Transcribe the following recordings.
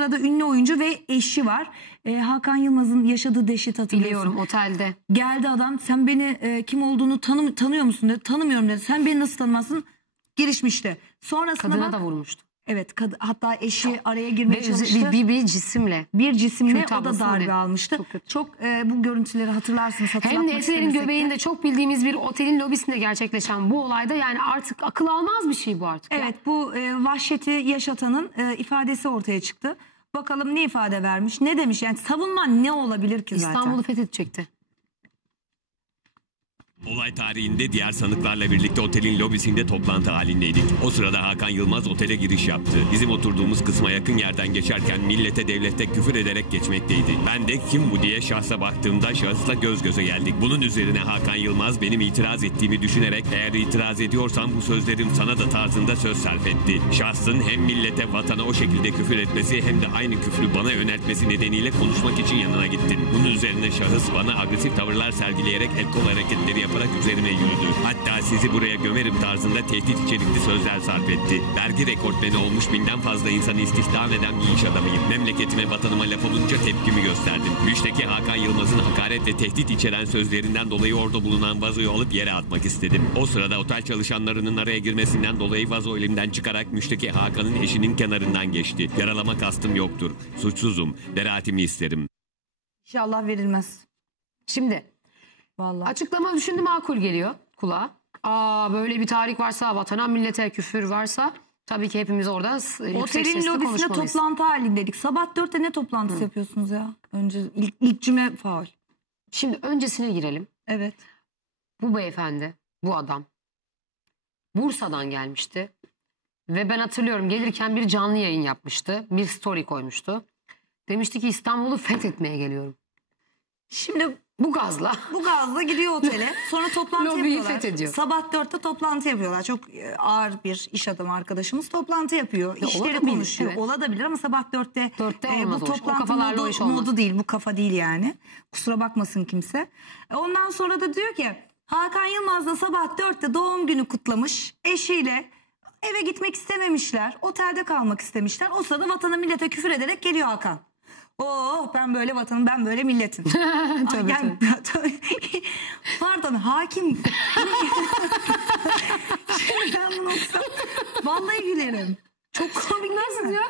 sırada ünlü oyuncu ve eşi var. E, Hakan Yılmaz'ın yaşadığı dehşet hatırlıyorsun. Biliyorum otelde. Geldi adam sen beni e, kim olduğunu tanı, tanıyor musun dedi. Tanımıyorum dedi. Sen beni nasıl tanımazsın? Girişmişti. Sonrasında Kadına da, da vurmuştu. Evet kad- hatta eşi araya Ve girmeye üze- çalıştı. bir, bir, bir cisimle. bir cisimle Kül o da darbe ne? almıştı. Çok Çok, kötü. e, bu görüntüleri hatırlarsınız. Hem hatırlatmak Etiler'in istemesek de. göbeğinde çok bildiğimiz bir otelin lobisinde gerçekleşen bu olayda yani artık akıl almaz bir şey bu artık. ya. Evet bu e, vahşeti yaşatanın e, ifadesi ortaya çıktı. Bakalım ne ifade vermiş, ne demiş yani savunman ne olabilir ki zaten? İstanbul'u fethedecekti. Olay tarihinde diğer sanıklarla birlikte otelin lobisinde toplantı halindeydik. O sırada Hakan Yılmaz otele giriş yaptı. Bizim oturduğumuz kısma yakın yerden geçerken millete devlette küfür ederek geçmekteydi. Ben de kim bu diye şahsa baktığımda şahısla göz göze geldik. Bunun üzerine Hakan Yılmaz benim itiraz ettiğimi düşünerek eğer itiraz ediyorsan bu sözlerim sana da tarzında söz sarf etti. Şahsın hem millete vatana o şekilde küfür etmesi hem de aynı küfrü bana yöneltmesi nedeniyle konuşmak için yanına gittim. Bunun üzerine şahıs bana agresif tavırlar sergileyerek el kol hareketleri yaparak üzerime yürüdü. Hatta sizi buraya gömerim tarzında tehdit içerikli sözler sarf etti. Vergi rekortmeni olmuş binden fazla insanı istihdam eden bir iş adamıyım. Memleketime vatanıma laf olunca tepkimi gösterdim. Müşteki Hakan Yılmaz'ın hakaret ve tehdit içeren sözlerinden dolayı orada bulunan vazoyu alıp yere atmak istedim. O sırada otel çalışanlarının araya girmesinden dolayı vazo elimden çıkarak müşteki Hakan'ın eşinin kenarından geçti. Yaralama kastım yoktur. Suçsuzum. Beraatimi isterim. İnşallah verilmez. Şimdi Vallahi. açıklama düşündü makul geliyor kulağa. Aa böyle bir tarih varsa vatana millete küfür varsa tabii ki hepimiz orada yüksek Otelin sesle lobisinde konuşmalıyız. toplantı halindeydik. Sabah dörtte ne toplantısı yapıyorsunuz ya? Önce ilk, ilk cümle faul. Şimdi öncesine girelim. Evet. Bu beyefendi, bu adam Bursa'dan gelmişti. Ve ben hatırlıyorum gelirken bir canlı yayın yapmıştı. Bir story koymuştu. Demişti ki İstanbul'u fethetmeye geliyorum. Şimdi Bu gazla. bu gazla gidiyor otele. Sonra toplantı Lobiyi yapıyorlar. fethediyor. Sabah dörtte toplantı yapıyorlar. Çok e, ağır bir iş adamı arkadaşımız toplantı yapıyor. Ya İşleri konuşuyor. evet. Olabilir ama sabah dörtte, Dörtte e, bu toplantı modu, iş olmaz. modu değil. Bu kafa değil yani. Kusura bakmasın kimse. E, Ondan sonra da diyor ki Hakan Yılmaz da sabah dörtte doğum günü kutlamış. Eşiyle eve gitmek istememişler. Otelde kalmak istemişler. O sırada vatana millete küfür ederek geliyor Hakan. Oh ben böyle vatanım ben böyle milletim. Tabii, yani, Pardon hakim. Şimdi ben bunu okusam vallahi gülerim. Çok komik nasıl ya?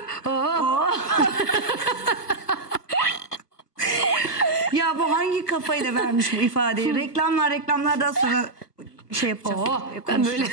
ya bu hangi kafayla vermiş bu ifadeyi? Reklamlar reklamlardan sonra şey yapacağız. Oo, ben böyle